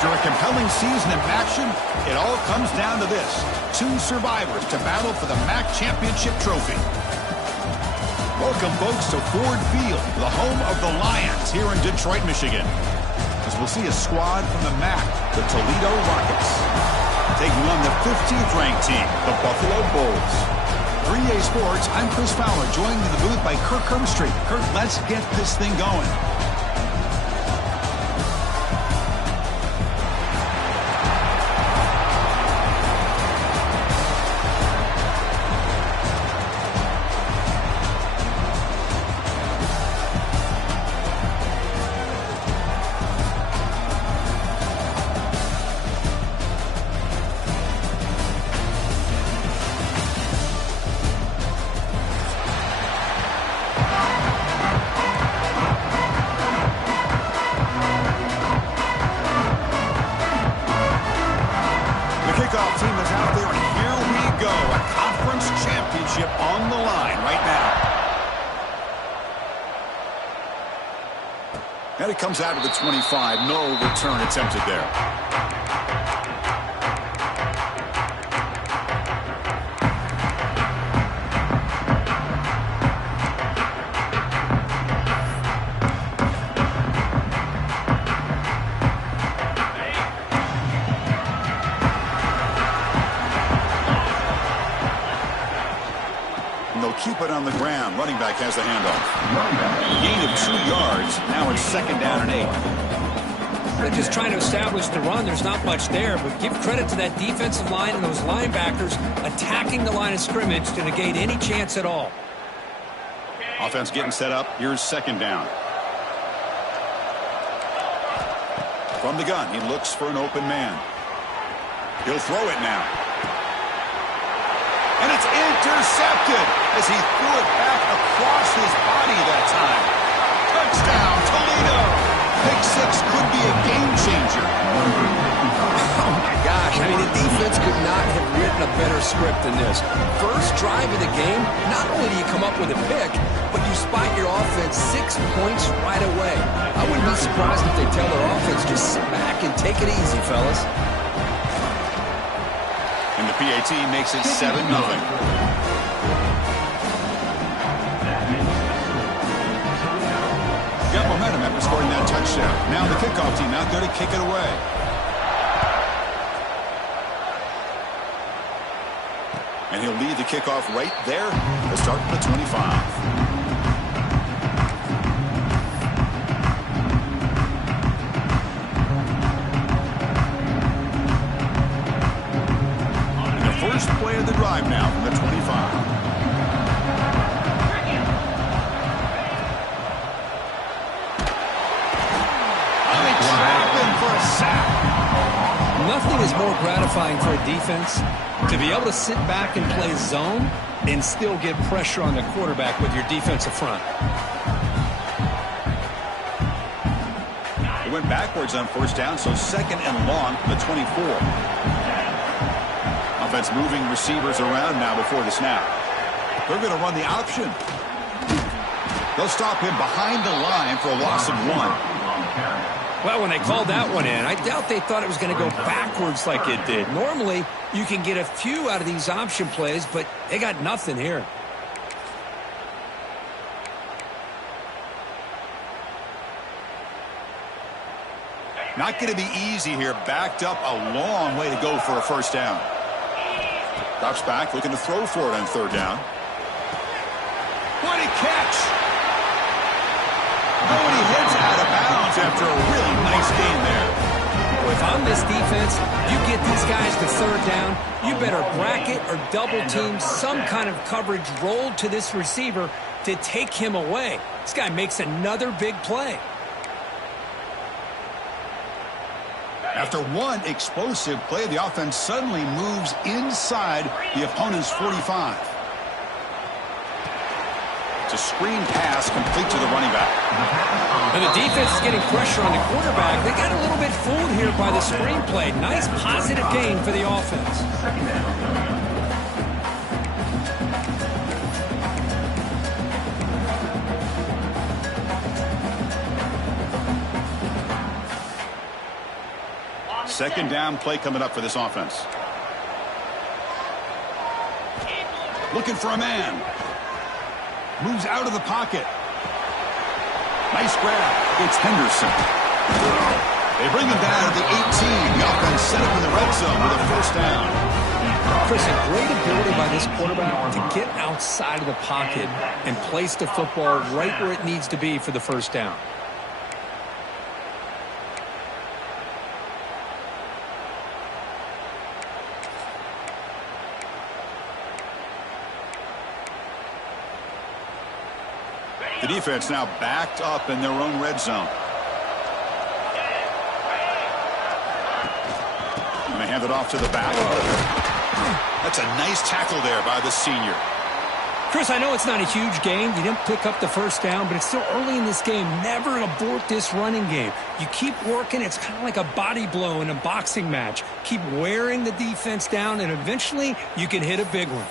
After a compelling season in action, it all comes down to this. 2 survivors to battle for the MAC Championship trophy. Welcome, folks, to Ford Field, the home of the Lions here in Detroit, Michigan. As we'll see a squad from the MAC, the Toledo Rockets, taking on the 15th ranked team, the Buffalo Bulls. 3A Sports, I'm Chris Fowler, joined in the booth by Kirk Herbstreit. Kirk, let's get this thing going. Team is out there, and here we go. A conference championship on the line right now. And it comes out of the 25. No return attempted there. Keep it on the ground. Running back has the handoff. Gain of 2 yards. Now it's 2nd down and 8. They're just trying to establish the run. There's not much there, but give credit to that defensive line and those linebackers attacking the line of scrimmage to negate any chance at all. Offense getting set up. Here's 2nd down. From the gun, he looks for an open man. He'll throw it now. And it's intercepted as he threw it back across his body that time. Touchdown, Toledo. Pick 6 could be a game changer. Oh, my gosh. I mean, the defense could not have written a better script than this. First drive of the game, not only do you come up with a pick, but you spot your offense 6 points right away. I wouldn't be surprised if they tell their offense, just sit back and take it easy, fellas. And the PAT makes it 7-0. Got momentum after scoring that touchdown. Now the kickoff team out there to kick it away. And he'll lead the kickoff right there to start the 25. First play of the drive now from the 25. Trapping for a sack. Nothing is more gratifying for a defense to be able to sit back and play zone and still get pressure on the quarterback with your defensive front. It went backwards on 1st down, so 2nd and long from the 24. Offense moving receivers around now before the snap. They're going to run the option. They'll stop him behind the line for a loss of 1. Well, when they called that one in, I doubt they thought it was going to go backwards like it did. Normally, you can get a few out of these option plays, but they got nothing here. Not going to be easy here. Backed up a long way to go for a 1st down. Drops back, looking to throw for it on 3rd down. What a catch! Oh, and he heads out of bounds after a really nice gain there. If I'm this defense, you get these guys to 3rd down, you better bracket or double team some kind of coverage rolled to this receiver to take him away. This guy makes another big play. After one explosive play, the offense suddenly moves inside the opponent's 45. It's a screen pass complete to the running back. And the defense is getting pressure on the quarterback. They got a little bit fooled here by the screen play. Nice positive gain for the offense. Second down play coming up for this offense. Looking for a man. Moves out of the pocket. Nice grab. It's Henderson. They bring him down at the 18. The offense set up in the red zone with a first down. Chris, a great ability by this quarterback to get outside of the pocket and place the football right where it needs to be for the first down. The defense now backed up in their own red zone. And they hand it off to the back. That's a nice tackle there by the senior. Chris, I know it's not a huge game. You didn't pick up the first down, but it's still early in this game. Never abort this running game. You keep working. It's kind of like a body blow in a boxing match. Keep wearing the defense down, and eventually you can hit a big one.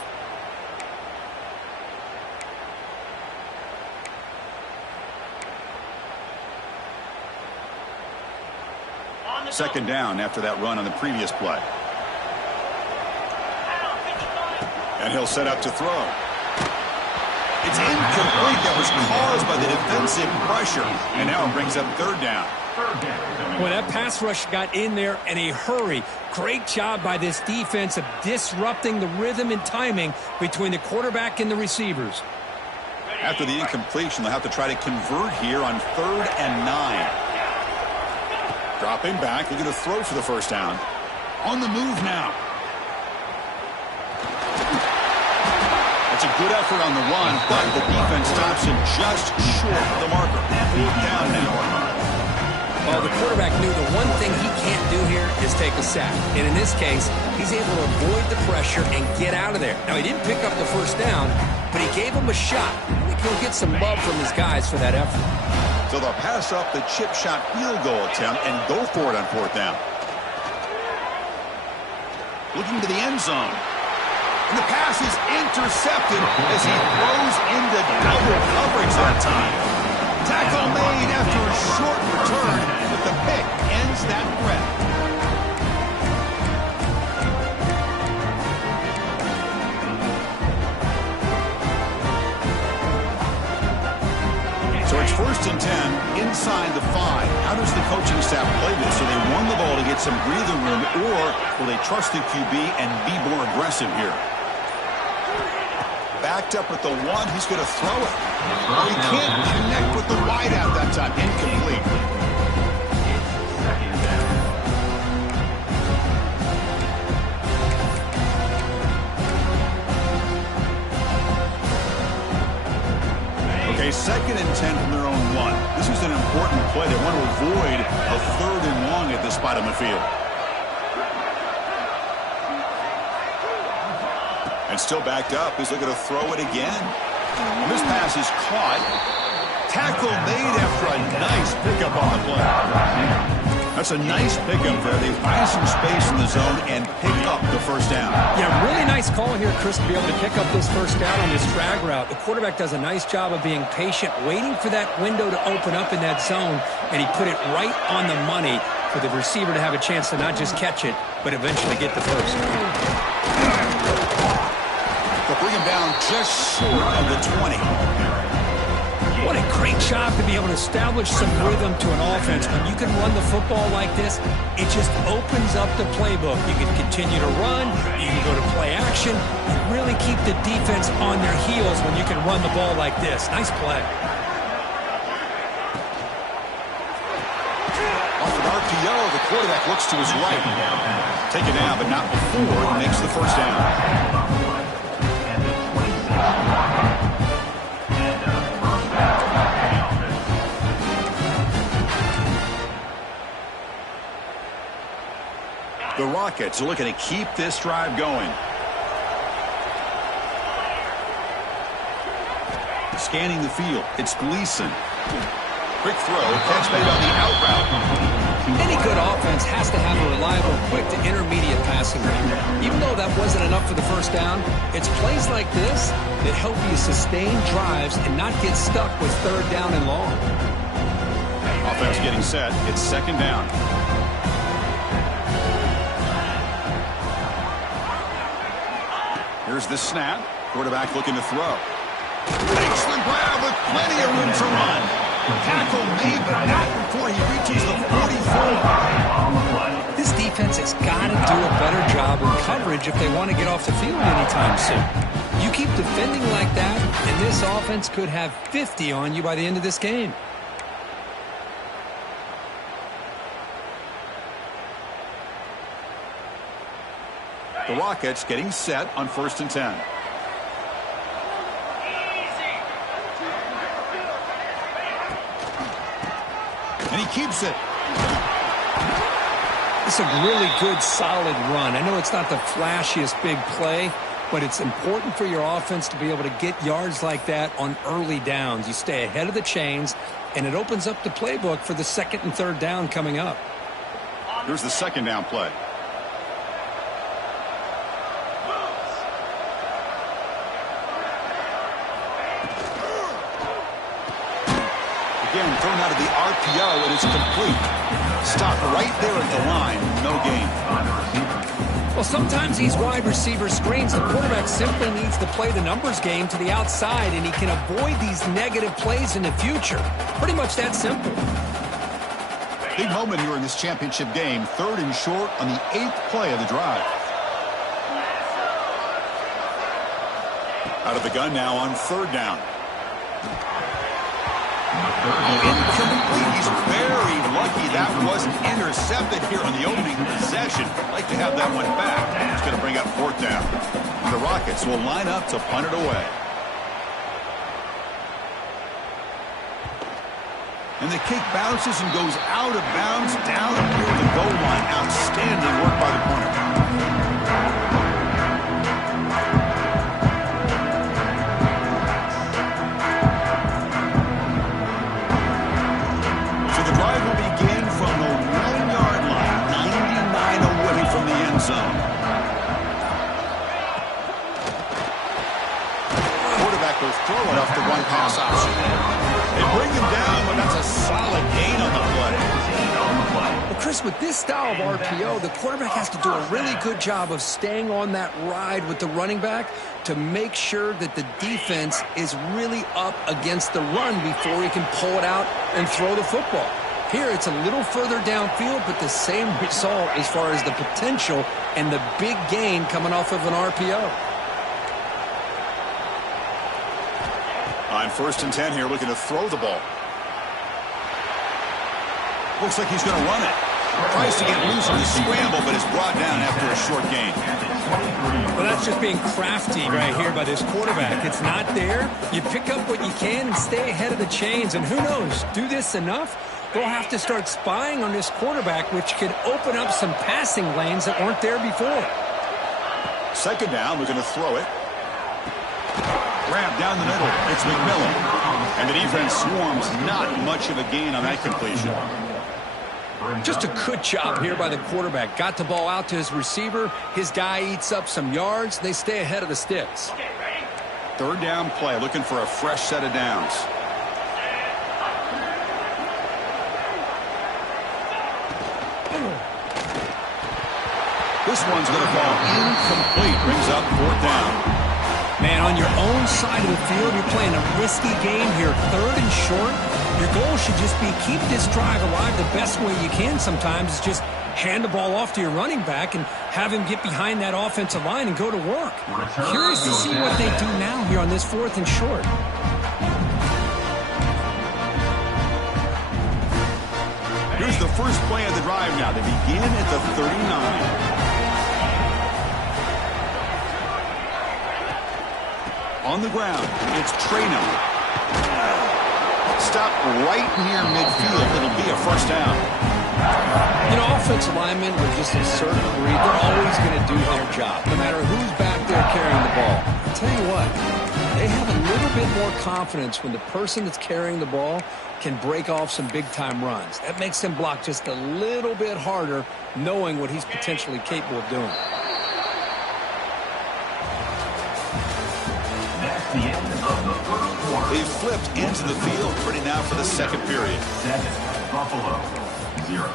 Second down after that run on the previous play. And he'll set up to throw. It's incomplete. That was caused by the defensive pressure. And now it brings up third down. Well, that pass rush got in there in a hurry. Great job by this defense of disrupting the rhythm and timing between the quarterback and the receivers. After the incompletion, they'll have to try to convert here on 3rd and 9. Dropping back, looking to throw for the first down. On the move now. It's a good effort on the run, but the defense stops him just short of the marker. 4th down now. Well, the quarterback knew the one thing he can't do here is take a sack. And in this case, he's able to avoid the pressure and get out of there. Now, he didn't pick up the first down, but he gave him a shot. I think he'll get some love from his guys for that effort. So they'll pass up the chip shot field goal attempt and go for it on 4th down. Looking to the end zone. And the pass is intercepted as he throws into double coverage that time. Tackle made after a short return, but the pick ends that threat. So it's 1st and 10 inside the 5. How does the coaching staff play this? So they run the ball to get some breathing room, or will they trust the QB and be more aggressive here? Backed up at the 1, he's going to throw it. Oh, he can't connect with the wideout that time. Incomplete. Okay, 2nd and 10 from their own 1. This is an important play. They want to avoid a 3rd and long at this spot on the field. And still backed up. He's looking to throw it again. And this pass is caught. Tackle made after a nice pickup on the play. That's a nice pickup there. They find some space in the zone and pick up the first down. Yeah, really nice call here, Chris, to be able to pick up this first down on this drag route. The quarterback does a nice job of being patient, waiting for that window to open up in that zone, and he put it right on the money for the receiver to have a chance to not just catch it, but eventually get the first. They'll bring him down just short of the 20. What a great job to be able to establish some rhythm to an offense. When you can run the football like this, it just opens up the playbook. You can continue to run. You can go to play action. You really keep the defense on their heels when you can run the ball like this. Nice play. Off an RPO, the quarterback looks to his right. Take it down, but not before he makes the first down. The Rockets are looking to keep this drive going. Scanning the field, it's Gleason. Quick throw, catch made on the out route. Any good offense has to have a reliable, quick to intermediate passing game. Even though that wasn't enough for the first down, it's plays like this that help you sustain drives and not get stuck with 3rd down and long. Offense getting set, it's 2nd down. Here's the snap. Quarterback looking to throw. Makes the grab with plenty of room to run. Tackle made, but not before he reaches the 44. This defense has got to do a better job in coverage if they want to get off the field anytime soon. You keep defending like that, and this offense could have 50 on you by the end of this game. The Rockets getting set on 1st and 10. And he keeps it. It's a really good, solid run. I know it's not the flashiest big play, but it's important for your offense to be able to get yards like that on early downs. You stay ahead of the chains, and it opens up the playbook for the 2nd and 3rd down coming up. Here's the 2nd down play. Again, thrown out of the RPO, and it's complete. Stop right there at the line. No gain. Well, sometimes these wide receiver screens, the quarterback simply needs to play the numbers game to the outside, and he can avoid these negative plays in the future. Pretty much that simple. Big moment here in this championship game. 3rd and short on the 8th play of the drive. Out of the gun now on 3rd down. Incomplete. He's very lucky that wasn't intercepted here on the opening possession. Like to have that one back. It's going to bring up 4th down. The Rockets will line up to punt it away. And the kick bounces and goes out of bounds down near the goal line. Outstanding work by the punter. Drive will begin from the 1-yard line, 99 away from the end zone. Quarterback will throw it off the one-pass option. They bring him down, but that's a solid gain on the play. Well, Chris, with this style of RPO, the quarterback has to do a really good job of staying on that ride with the running back to make sure that the defense is really up against the run before he can pull it out and throw the football. Here, it's a little further downfield, but the same result as far as the potential and the big gain coming off of an RPO. On 1st and 10 here, looking to throw the ball. Looks like he's going to run it. Tries to get loose on the scramble, but is brought down after a short gain. Well, that's just being crafty right here by this quarterback. It's not there. You pick up what you can and stay ahead of the chains. And who knows, do this enough, they'll have to start spying on this quarterback, which could open up some passing lanes that weren't there before. 2nd down, we're going to throw it. Grab down the middle. It's McMillan. And the defense swarms. Not much of a gain on that completion. Just a good job here by the quarterback. Got the ball out to his receiver. His guy eats up some yards. They stay ahead of the sticks. 3rd down play, looking for a fresh set of downs. This one's going to fall incomplete. Brings up 4th down. Man, on your own side of the field, you're playing a risky game here. 3rd and short. Your goal should just be keep this drive alive the best way you can sometimes. Is just hand the ball off to your running back and have him get behind that offensive line and go to work. Curious to see what they do now here on this 4th and short. Here's the first play of the drive now. They begin at the 39. On the ground, it's Toledo. Stop right near midfield. It'll be a 1st down. You know, offensive linemen with just a certain breed, they're always going to do their job, no matter who's back there carrying the ball. I'll tell you what, they have a little bit more confidence when the person that's carrying the ball can break off some big-time runs. That makes them block just a little bit harder, knowing what he's potentially capable of doing. They've flipped into the field, ready now for the 2nd period. Buffalo, 0.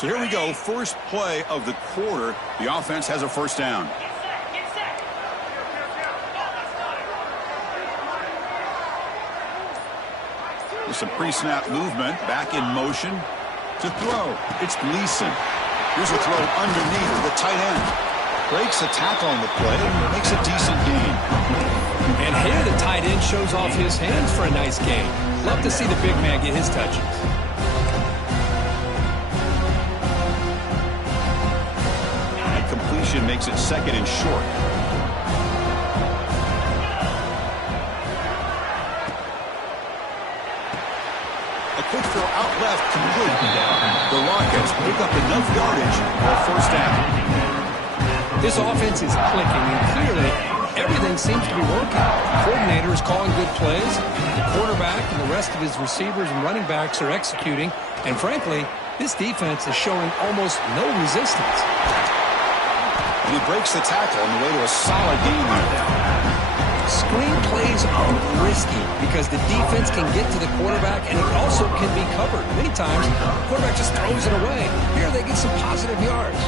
So here we go, first play of the quarter. The offense has a first down. With some pre-snap movement, back in motion to throw. It's Gleason. Here's a throw underneath the tight end. Breaks a tackle on the play and makes a decent gain. And here the tight end shows off his hands for a nice gain. Love to see the big man get his touches. That completion makes it second and short. A quick throw out left, complete. The Rockets pick up enough yardage for a first down. This offense is clicking, and clearly everything seems to be working. The coordinator is calling good plays. The quarterback and the rest of his receivers and running backs are executing. And frankly, this defense is showing almost no resistance. And he breaks the tackle on the way to a solid gain there. Screen plays are risky because the defense can get to the quarterback, and it also can be covered. Many times, the quarterback just throws it away. Here they get some positive yards.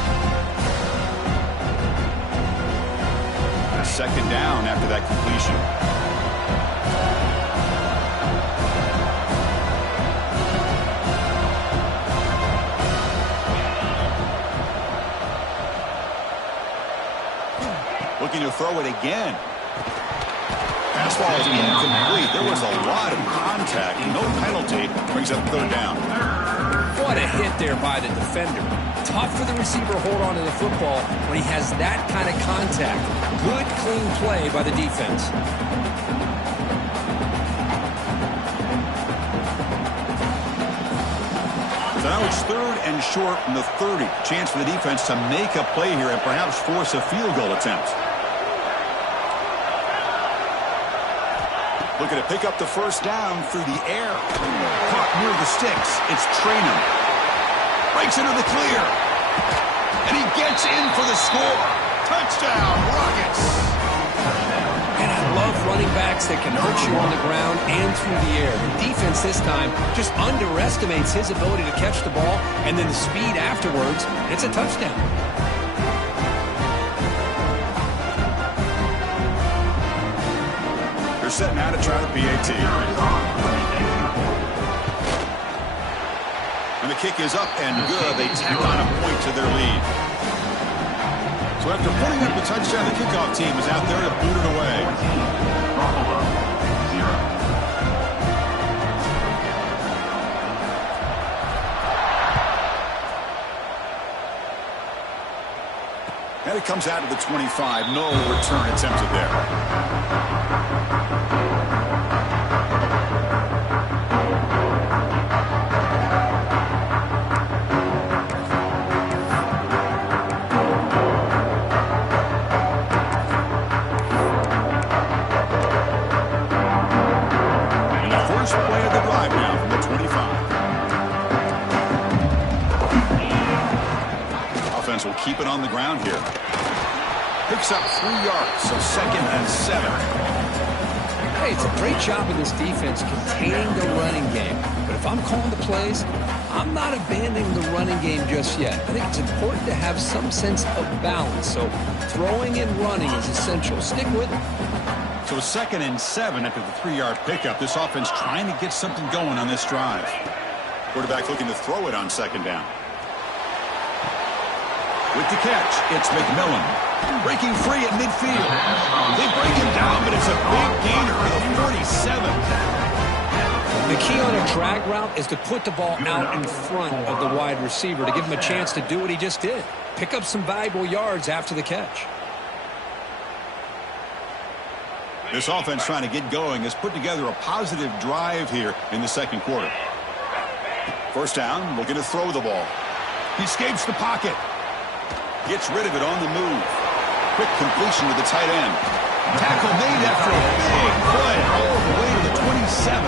Second down after that completion. Looking to throw it again. Fastball is incomplete. There was a lot of contact. No penalty. Brings up third down. What a hit there by the defender. Tough for the receiver to hold on to the football when he has that kind of contact. Good, clean play by the defense. So now it's third and short from the 30. Chance for the defense to make a play here and perhaps force a field goal attempt. Looking to pick up the first down through the air. Caught near the sticks. It's Traynham. Breaks into the clear. And he gets in for the score. Touchdown, Rockets. And I love running backs that can hurt you on the ground and through the air. The defense this time just underestimates his ability to catch the ball, and then the speed afterwards. It's a touchdown. They're setting out to try the PAT. And the kick is up and good. They tack on a point to their lead. So after putting up the touchdown, the kickoff team is out there to boot it away. Buffalo, 0. And it comes out to the 25. No return attempted there. Play of the drive now from the 25. Offense will keep it on the ground here. Picks up 3 yards, so second and 7. Hey, it's a great job of this defense containing the running game. But if I'm calling the plays, I'm not abandoning the running game just yet. I think it's important to have some sense of balance. So throwing and running is essential. Stick with it. So second and 7 after the 3-yard pickup. This offense trying to get something going on this drive. Quarterback looking to throw it on second down. With the catch, it's McMillan. Breaking free at midfield. They break him down, but it's a big gainer for the 47. The key on a drag route is to put the ball out in front of the wide receiver to give him a chance to do what he just did. Pick up some valuable yards after the catch. This offense trying to get going has put together a positive drive here in the second quarter. First down, looking to throw the ball. He escapes the pocket. Gets rid of it on the move. Quick completion to the tight end. Tackle made after a big play all the way to the 27.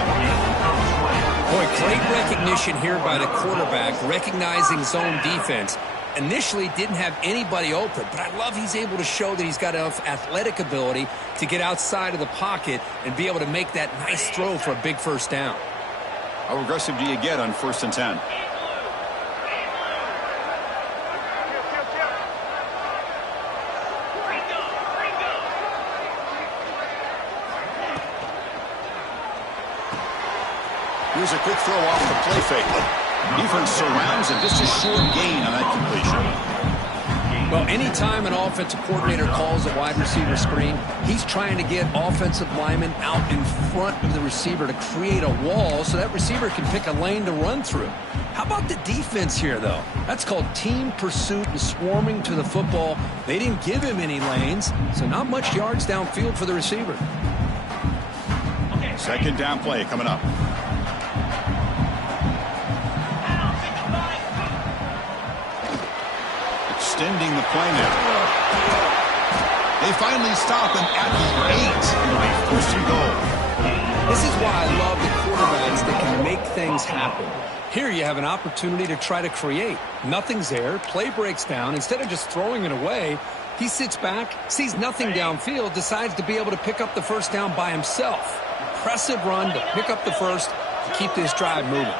Boy, great recognition here by the quarterback, recognizing zone defense. Initially didn't have anybody open, but I love he's able to show that he's got enough athletic ability to get outside of the pocket and be able to make that nice throw for a big first down. How aggressive do you get on 1st and 10? Here's a quick throw off the play fake. Defense surrounds him. Just a short gain on that completion. Well, anytime an offensive coordinator calls a wide receiver screen, he's trying to get offensive linemen out in front of the receiver to create a wall so that receiver can pick a lane to run through. How about the defense here, though? That's called team pursuit and swarming to the football. They didn't give him any lanes, so not much yards downfield for the receiver. Second down play coming up. Extending the play now. They finally stop him at the 8. First and goal. This is why I love the quarterbacks that can make things happen. Here you have an opportunity to try to create. Nothing's there. Play breaks down. Instead of just throwing it away, he sits back, sees nothing downfield, decides to be able to pick up the first down by himself. Impressive run to pick up the first to keep this drive moving.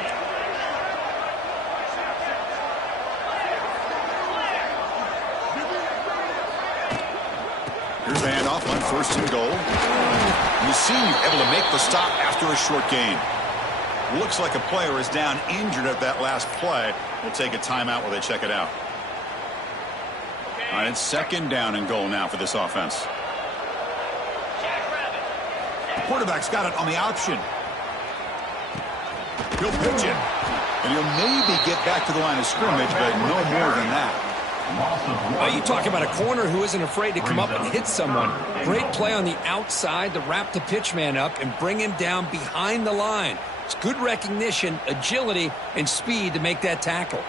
Here's the handoff on first and goal. You see able to make the stop after a short gain. Looks like a player is down injured at that last play. We'll take a timeout while they check it out. All right, it's second down and goal now for this offense. Quarterback's got it on the option. He'll pitch it. And he'll maybe get back to the line of scrimmage, but no more than that. Well, you talk about a corner who isn't afraid to come up and hit someone. Great play on the outside to wrap the pitch man up and bring him down behind the line. It's good recognition, agility, and speed to make that tackle.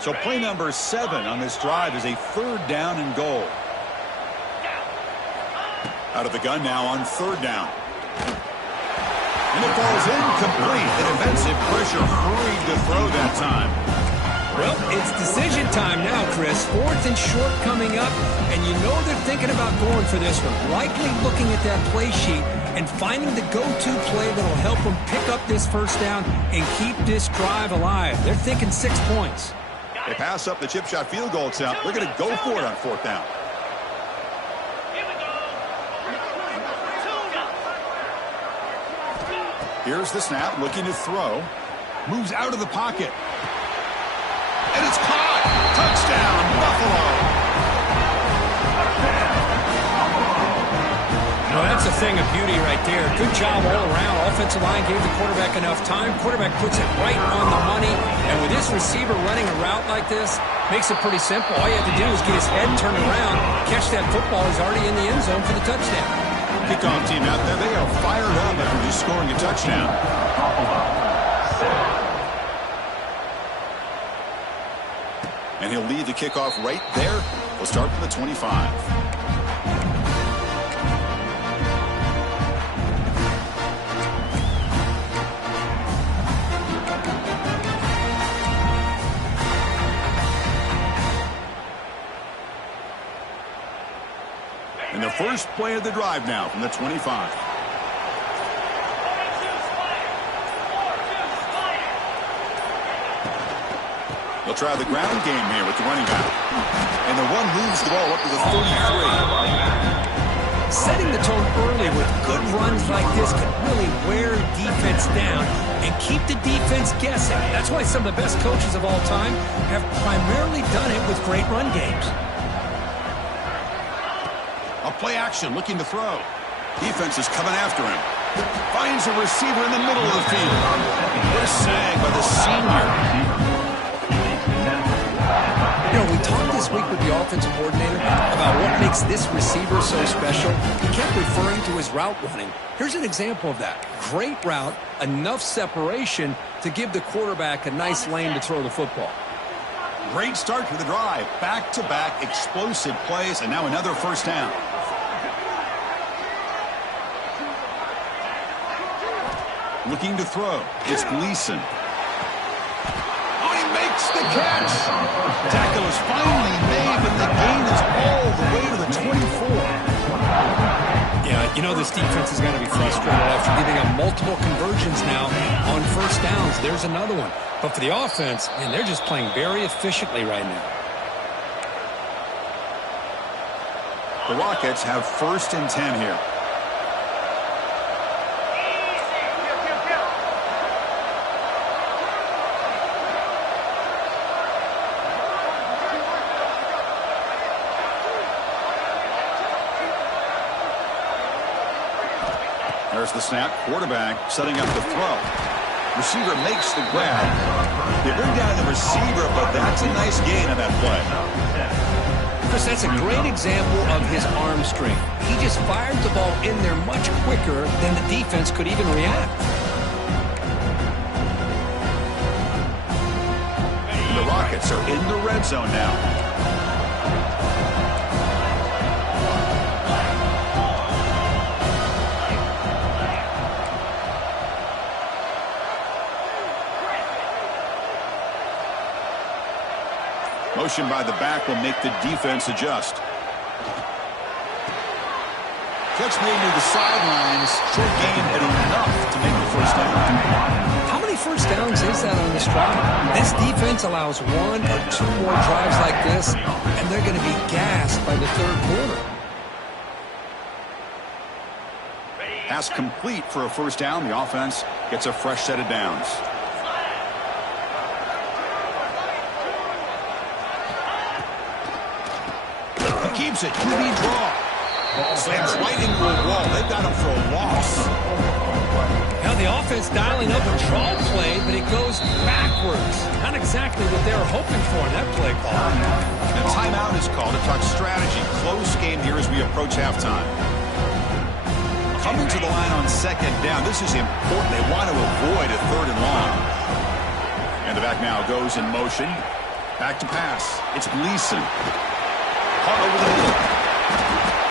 So play number 7 on this drive is a third down and goal. Out of the gun now on third down. And it falls incomplete. The defensive pressure hurried to throw that time. Well, it's decision time now, Chris. Fourth and short coming up, and you know they're thinking about going for this one. Likely looking at that play sheet and finding the go-to play that will help them pick up this first down and keep this drive alive. They're thinking 6 points. They pass up the chip shot field goal attempt. They're going to go for it on fourth down. Here's the snap, looking to throw. Moves out of the pocket. And it's caught. Touchdown, Buffalo. No, that's a thing of beauty right there. Good job all around. Offensive line gave the quarterback enough time. Quarterback puts it right on the money. And with this receiver running a route like this, makes it pretty simple. All you have to do is get his head turned around, catch that football. He's already in the end zone for the touchdown. Kickoff team out there, they are fired up after just scoring a touchdown. And he'll lead the kickoff right there. We'll start from the 25. And the first play of the drive now from the 25. They'll try the ground game here with the running back. And the one moves the ball up to the 33. Setting the tone early with good runs like this could really wear defense down and keep the defense guessing. That's why some of the best coaches of all time have primarily done it with great run games. A play action, looking to throw. Defense is coming after him. Finds a receiver in the middle of the field. What a sag by the senior. You know, we talked this week with the offensive coordinator about what makes this receiver so special. He kept referring to his route running. Here's an example of that. Great route, enough separation to give the quarterback a nice lane to throw the football. Great start to the drive. Back-to-back explosive plays, and now another first down. Looking to throw. It's Gleason. Oh, he makes the catch. Tackle is finally made, but the gain is all the way to the 24. Yeah, you know this defense is going to be frustrated after giving up multiple conversions now on first downs. There's another one. But for the offense, man, they're just playing very efficiently right now. The Rockets have 1st and 10 here. There's the snap. Quarterback setting up the throw. Receiver makes the grab. They bring down the receiver, but that's a nice gain on that play. Chris, that's a great example of his arm strength. He just fired the ball in there much quicker than the defense could even react. The Rockets are in the red zone now. Motion by the back will make the defense adjust. Catch made near the sidelines. Short gain, but enough to make the first down. How many first downs is that on this drive? This defense allows 1 or 2 more drives like this, and they're going to be gassed by the 3rd quarter. Pass complete for a first down. The offense gets a fresh set of downs. Keeps it. QB draw. Slams right into a wall. They've got him for a loss. Now the offense dialing up a draw play, but it goes backwards. Not exactly what they were hoping for in that play call. A timeout is called to talk strategy. Close game here as we approach halftime. Coming to the line on 2nd down. This is important. They want to avoid a 3rd and long. And the back now goes in motion. Back to pass. It's Gleason. Caught over the middle.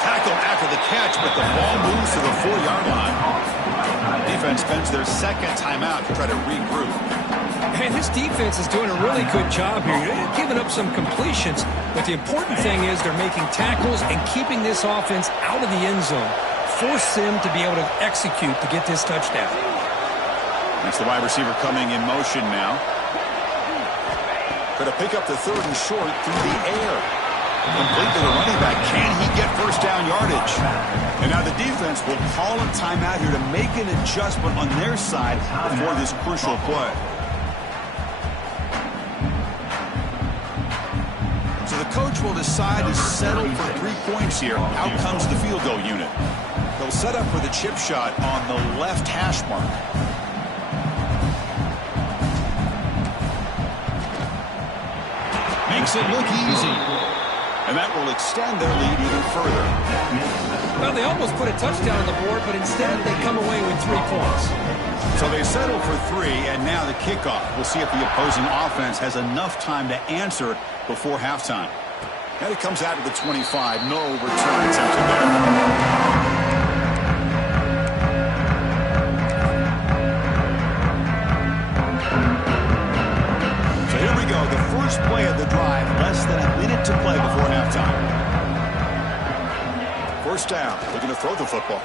Tackle after the catch, but the ball moves to the 4-yard line. Defense spends their 2nd timeout to try to regroup. Hey, this defense is doing a really good job here. They're giving up some completions, but the important thing is they're making tackles and keeping this offense out of the end zone. Force them to be able to execute to get this touchdown. That's the wide receiver coming in motion now. Going to pick up the 3rd and short through the air. Complete to the running back. Can he get first down yardage? And now the defense will call a timeout here to make an adjustment on their side before this crucial play. So the coach will decide to settle for 3 points here. Out comes the field goal unit. They'll set up for the chip shot on the left hash mark. Makes it look easy. And that will extend their lead even further. Well, they almost put a touchdown on the board, but instead they come away with 3 points. So they settle for 3, and now the kickoff. We'll see if the opposing offense has enough time to answer before halftime. And it comes out to the 25. No return attempted there. First play of the drive, less than a minute to play before halftime. First down, looking to throw the football.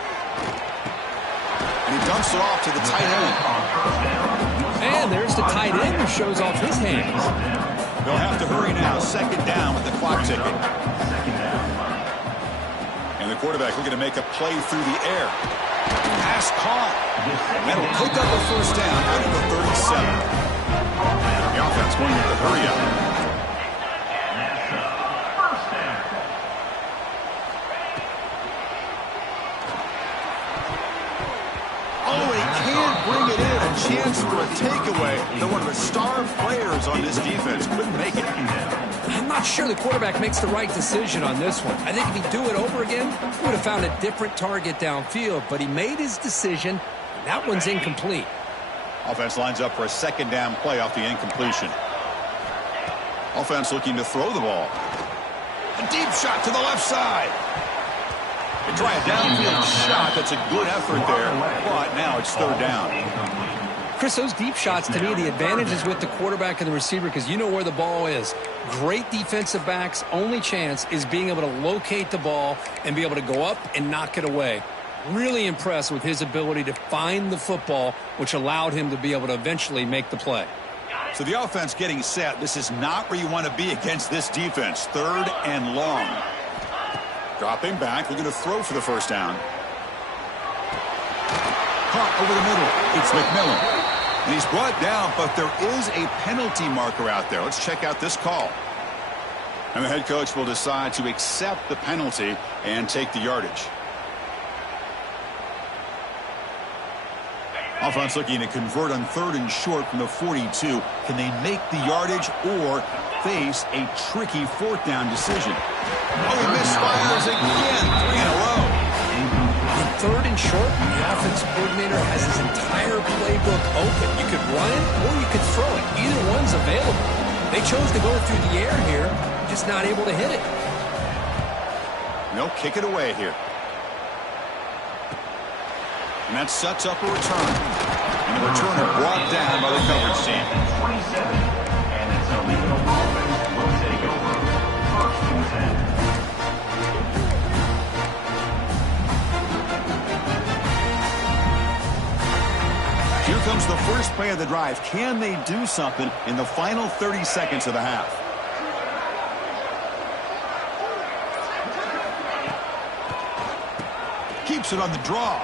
And he dumps it off to the tight end. And there's the tight end who shows off his hands. They'll have to hurry now, 2nd down with the clock ticking. And the quarterback looking to make a play through the air. Pass caught. That'll pick up a first down out of the 37. The offense going with the hurry up. Oh, he can't bring it in. A chance for a takeaway. They're one of the star players on this defense. Couldn't make it. I'm not sure the quarterback makes the right decision on this one. I think if he'd do it over again, he would have found a different target downfield. But he made his decision, and that one's incomplete. Offense lines up for a 2nd down play off the incompletion. Offense looking to throw the ball. A deep shot to the left side. They try a downfield shot. That's a good effort there, but now it's 3rd down. Chris, those deep shots, to me, the advantage is with the quarterback and the receiver because you know where the ball is. Great defensive backs, only chance is being able to locate the ball and be able to go up and knock it away. Really impressed with his ability to find the football, which allowed him to be able to eventually make the play. So the offense getting set. This is not where you want to be against this defense. 3rd and long. Dropping back, looking to throw for the first down. Caught over the middle. It's McMillan. And he's brought down, but there is a penalty marker out there. Let's check out this call. And the head coach will decide to accept the penalty and take the yardage. Offense looking to convert on 3rd and short from the 42. Can they make the yardage or face a tricky 4th down decision? Oh, he misfires again. 3 in a row. On 3rd and short, the offensive coordinator has his entire playbook open. You could run it or you could throw it. Either one's available. They chose to go through the air here, just not able to hit it. No, kick it away here. And that sets up a return. And the returner brought down by the coverage team. 27. And the Toledo offense will take over. 1st and 10. Here comes the first play of the drive. Can they do something in the final 30 seconds of the half? Keeps it on the draw.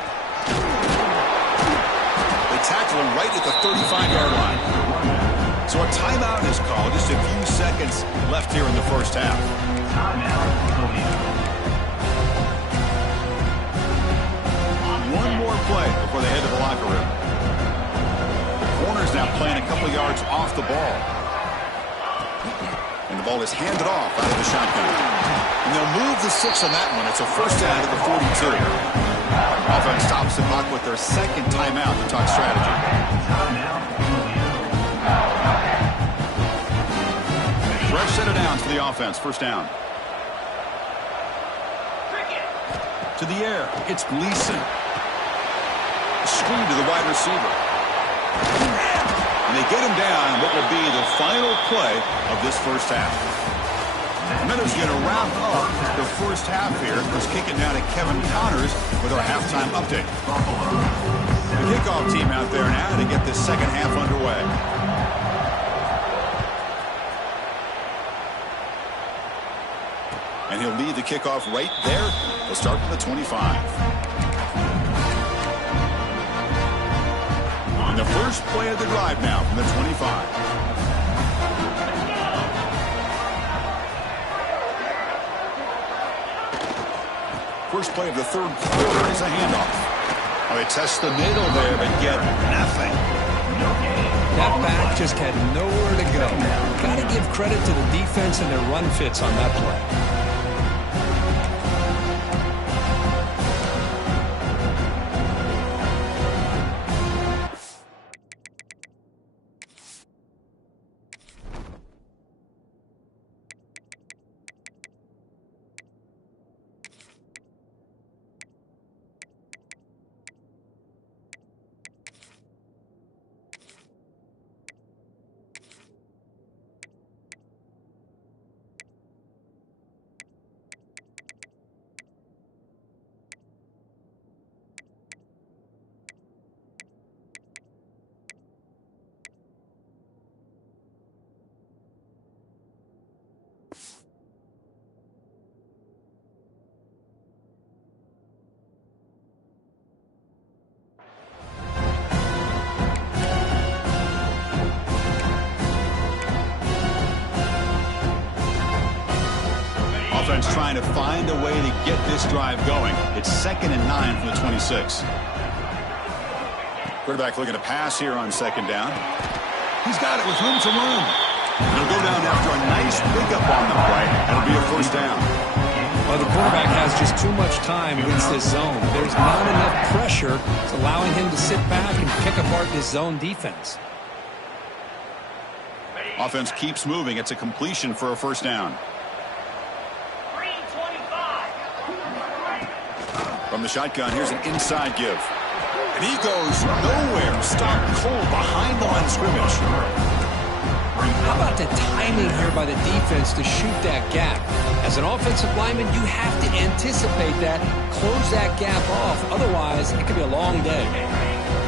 They tackle him right at the 35-yard line. So a timeout is called. Just a few seconds left here in the first half. One more play before they head to the locker room. Corner's now playing a couple yards off the ball. And the ball is handed off out of the shotgun. And they'll move the 6 on that one. It's a first down to the 42. Offense stops the clock with their 2nd timeout to talk strategy. Fresh set of downs for the offense. First down. To the air. It's Gleason. Screen to the wide receiver. And they get him down in what will be the final play of this first half. And then it's going to wrap up the first half here. Let's kick it down to Kevin Connors with our halftime update. The kickoff team out there now to get this second half underway. And he'll lead the kickoff right there. He'll start from the 25. And the first play of the drive now from the 25. First play of the 3rd quarter is a handoff. Oh, they test the middle there, but get nothing. That back just had nowhere to go. Got to give credit to the defense and their run fits on that play. Offense trying to find a way to get this drive going. It's 2nd and 9 from the 26. Quarterback looking to pass here on 2nd down. He's got it with room to run. He'll go down after a nice pickup on the play. That'll be a first down. Well, the quarterback has just too much time against this zone. There's not enough pressure. It's allowing him to sit back and pick apart this zone defense. Offense keeps moving. It's a completion for a first down. From the shotgun, here's an inside give. And he goes nowhere. Stopped cold behind the line of scrimmage. How about the timing here by the defense to shoot that gap? As an offensive lineman, you have to anticipate that, close that gap off. Otherwise, it could be a long day.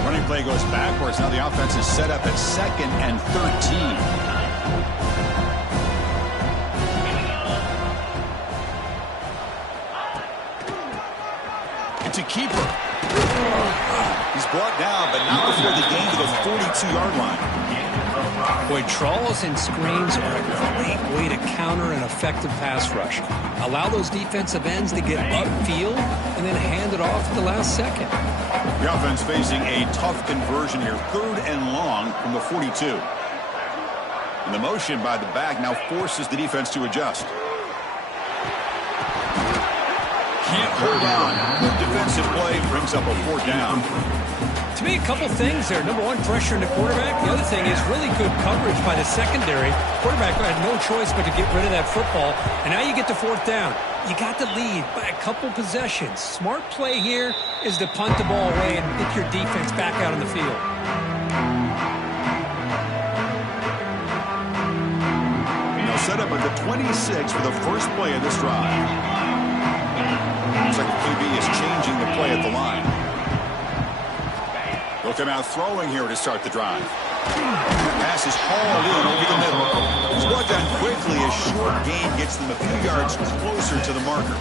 Running play goes backwards. Now the offense is set up at 2nd and 13. to keeper. He's brought down, but not before the gain to the 42-yard line. Boy, trawls and screens are a great way to counter an effective pass rush. Allow those defensive ends to get upfield and then hand it off at the last second. The offense facing a tough conversion here. 3rd and long from the 42. And the motion by the back now forces the defense to adjust. Can't hold on. Good defensive play brings up a 4th down. To me, a couple things there. Number one, pressure in the quarterback. The other thing is really good coverage by the secondary. Quarterback had no choice but to get rid of that football. And now you get to 4th down. You got the lead by a couple possessions. Smart play here is to punt the ball away and get your defense back out on the field. Now set up at the 26 for the first play of this drive. Looks like the QB is changing the play at the line. They'll come out throwing here to start the drive. The pass is hauled in over the middle. It's brought down quickly as short gain gets them a few yards closer to the marker.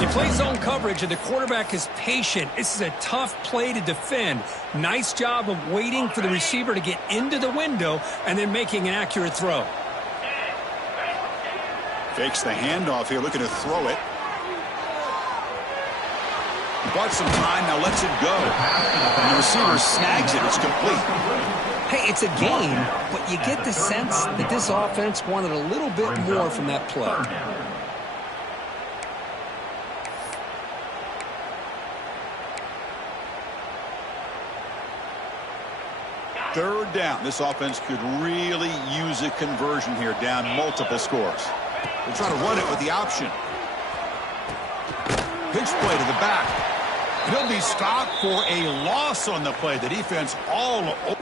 You play zone coverage and the quarterback is patient. This is a tough play to defend. Nice job of waiting for the receiver to get into the window and then making an accurate throw. Fakes the handoff here, looking to throw it. Bought some time, now lets it go. And the receiver snags it. It's complete. Hey, it's a gain, but you get the sense that this offense wanted a little bit more from that play. 3rd down. This offense could really use a conversion here, down multiple scores. They'll try to run it with the option. Pitch play to the back. He'll be stopped for a loss on the play. The defense all over.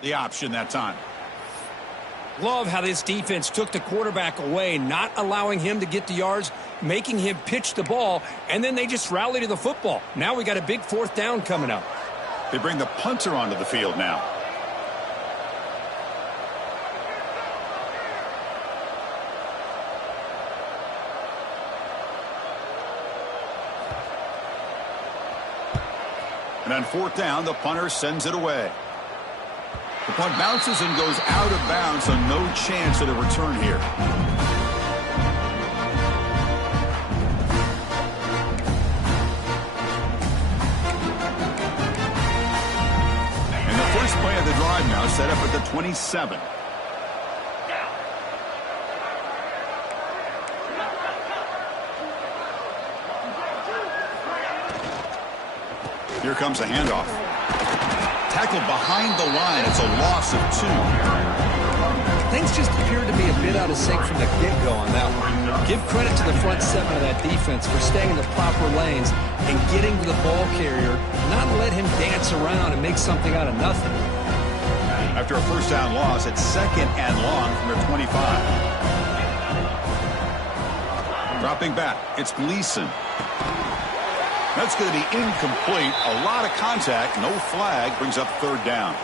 The option that time. Love how this defense took the quarterback away, not allowing him to get the yards, making him pitch the ball, and then they just rally to the football. Now we got a big 4th down coming up. They bring the punter onto the field now. And on 4th down, the punter sends it away. The punt bounces and goes out of bounds, so no chance at a return here. And the first play of the drive now set up at the 27. Here comes a handoff. Tackled behind the line. It's a loss of 2. Things just appeared to be a bit out of sync from the get-go on that one. Give credit to the front 7 of that defense for staying in the proper lanes and getting to the ball carrier, not let him dance around and make something out of nothing. After a 1st down loss, it's 2nd and long from their 25. Dropping back, it's Gleason. That's going to be incomplete. A lot of contact, no flag, brings up 3rd down.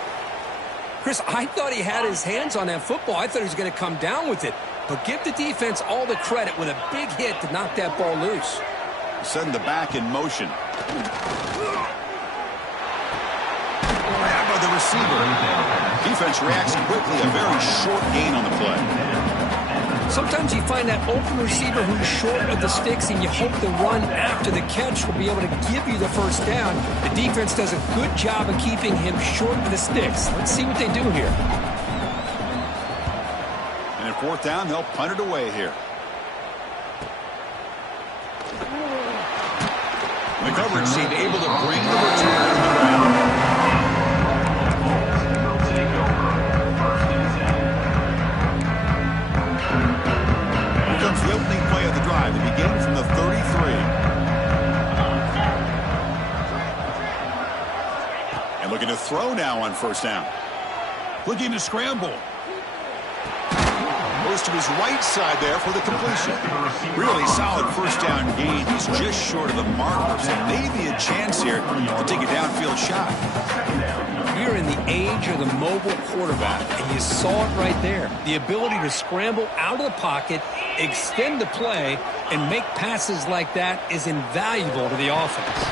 Chris, I thought he had his hands on that football. I thought he was going to come down with it. But give the defense all the credit with a big hit to knock that ball loose. Send the back in motion. Grab by the receiver. Defense reacts quickly. A very short gain on the play. Sometimes you find that open receiver who's short of the sticks, and you hope the run after the catch will be able to give you the 1st down. The defense does a good job of keeping him short of the sticks. Let's see what they do here. And at 4th down, they'll punt it away here. The coverage seemed able to bring the return around. Comes the opening play of the drive. It begins from the 33. Looking to throw now on first down. Looking to scramble. Goes to his right side there for the completion. Really solid first down gain. He's just short of the marker, so maybe a chance here to take a downfield shot. We're in the age of the mobile quarterback, and you saw it right there. The ability to scramble out of the pocket, extend the play, and make passes like that is invaluable to the offense.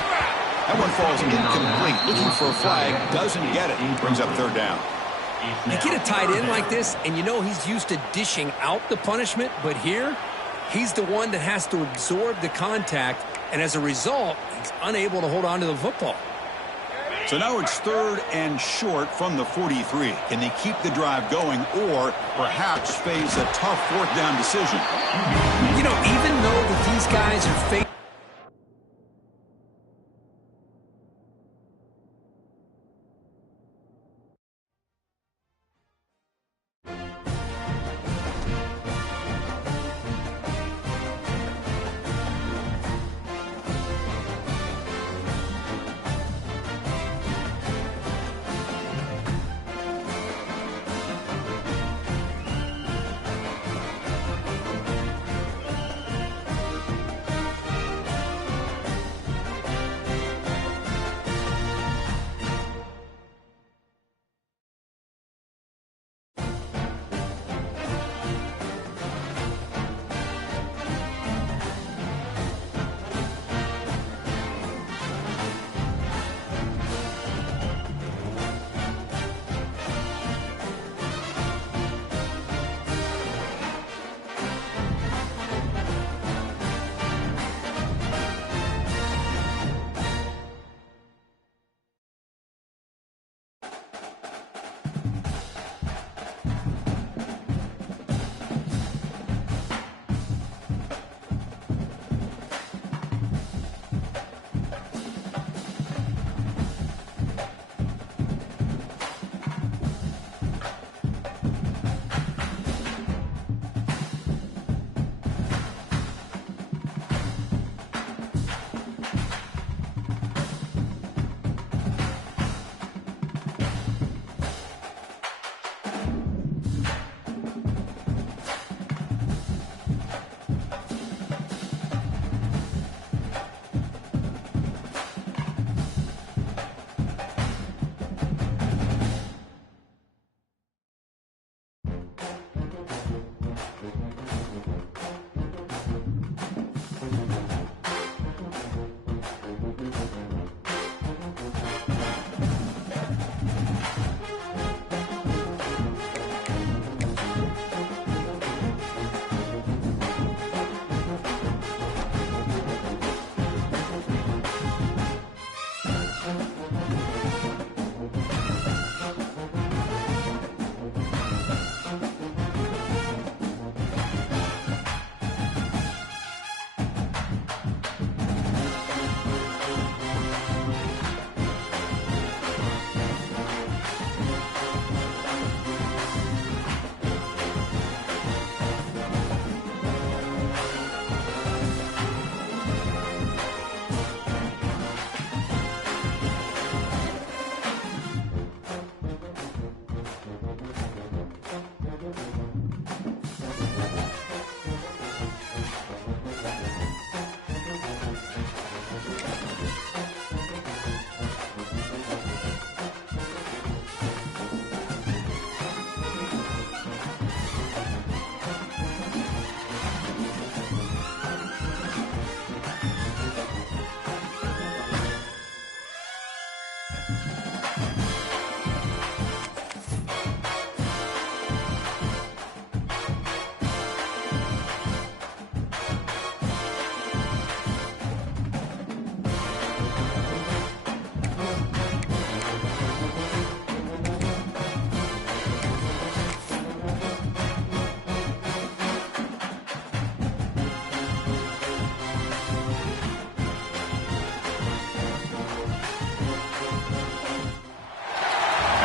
That one falls incomplete. Looking for a flag, doesn't get it. Brings up third down. You get a tight end like this, and you know he's used to dishing out the punishment, but here, he's the one that has to absorb the contact, and as a result, he's unable to hold on to the football. So now it's 3rd and short from the 43. Can they keep the drive going or perhaps face a tough 4th down decision? You know, even though that these guys are facing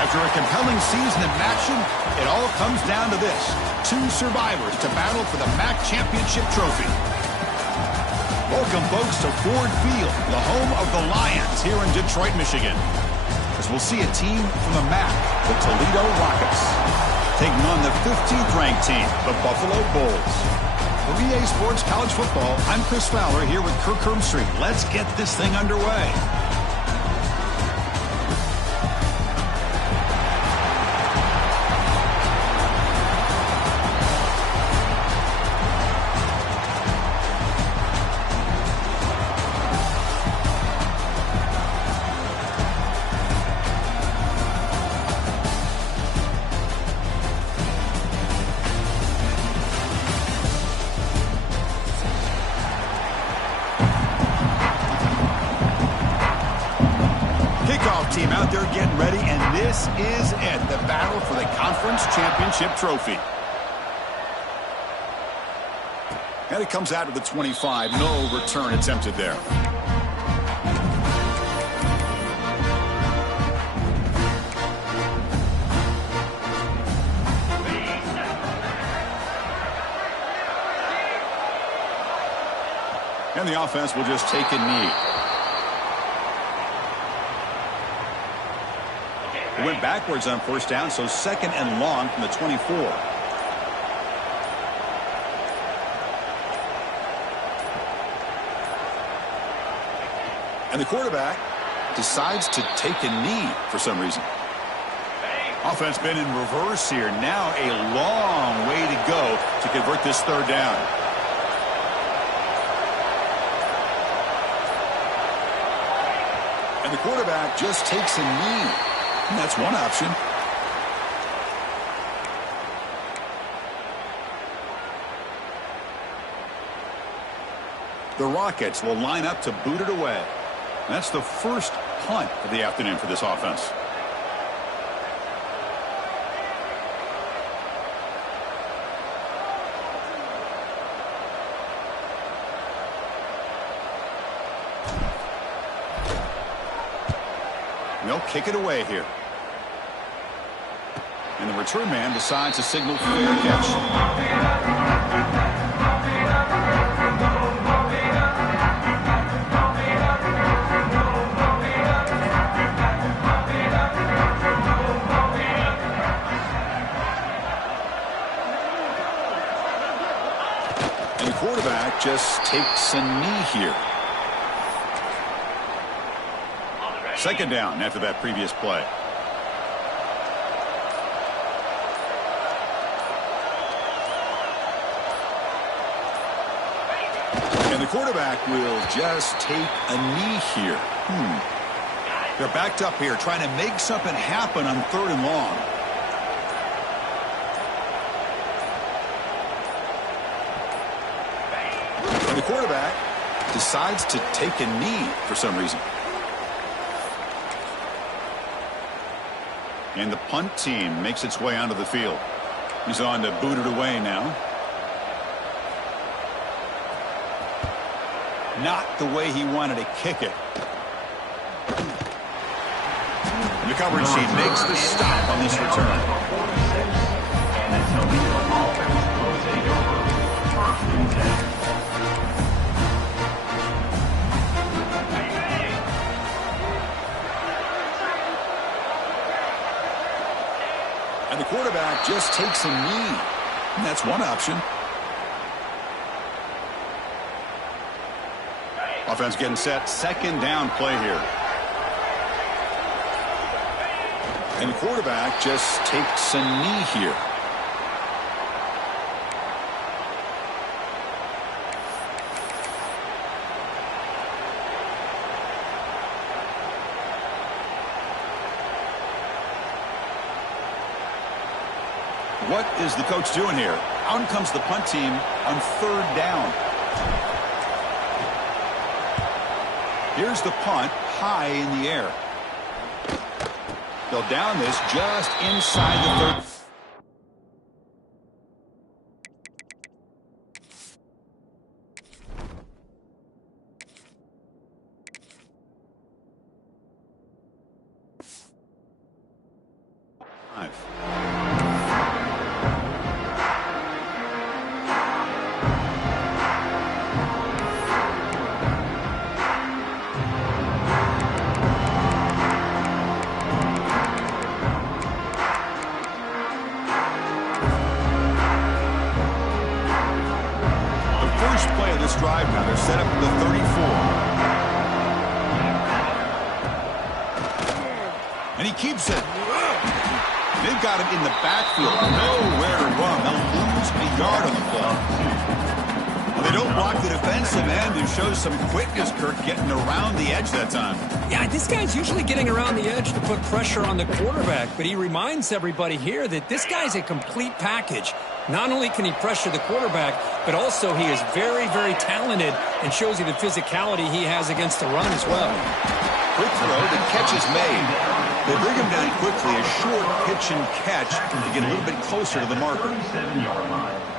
After a compelling season of action, it all comes down to this. 2 survivors to battle for the MAC Championship trophy. Welcome, folks, to Ford Field, the home of the Lions here in Detroit, Michigan. as we'll see a team from the MAC, the Toledo Rockets, taking on the 15th ranked team, the Buffalo Bulls. For EA Sports College Football, I'm Chris Fowler here with Kirk Hermstreet. Let's get this thing underway. Team out there getting ready, and this is it, the battle for the conference championship trophy. And it comes out of the 25. No return attempted there. And the offense will just take a knee. It went backwards on first down, so second and long from the 24. And the quarterback decides to take a knee for some reason. Offense been in reverse here. Now a long way to go to convert this third down. And the quarterback just takes a knee. And that's one option. The Rockets will line up to boot it away. That's the first punt of the afternoon for this offense. They'll kick it away here. And the return man decides to signal fair catch. And the quarterback just takes a knee here. Second down after that previous play. And the quarterback will just take a knee here. They're backed up here trying to make something happen on third and long. And the quarterback decides to take a knee for some reason. And the punt team makes its way onto the field. He's on to boot it away now. Not the way he wanted to kick it. And the coverage team makes the stop on this return. And the Toledo offense will take over first and 10. And the quarterback just takes a knee. And that's one option. Offense getting set. Second down play here. And the quarterback just takes a knee here. What is the coach doing here? Out comes the punt team on third down. Here's the punt high in the air. They'll down this just inside the 30. And he keeps it. They've got him in the backfield. Nowhere to run. They'll lose a yard on the play. Well, they don't block the defensive end, who shows some quickness, Kurt, getting around the edge that time. Yeah, this guy's usually getting around the edge to put pressure on the quarterback, but he reminds everybody here that this guy's a complete package. Not only can he pressure the quarterback, but also he is very, very talented and shows you the physicality he has against the run as well. Quick throw, the catch is made. They bring him down quickly, a short pitch and catch to get a little bit closer to the marker.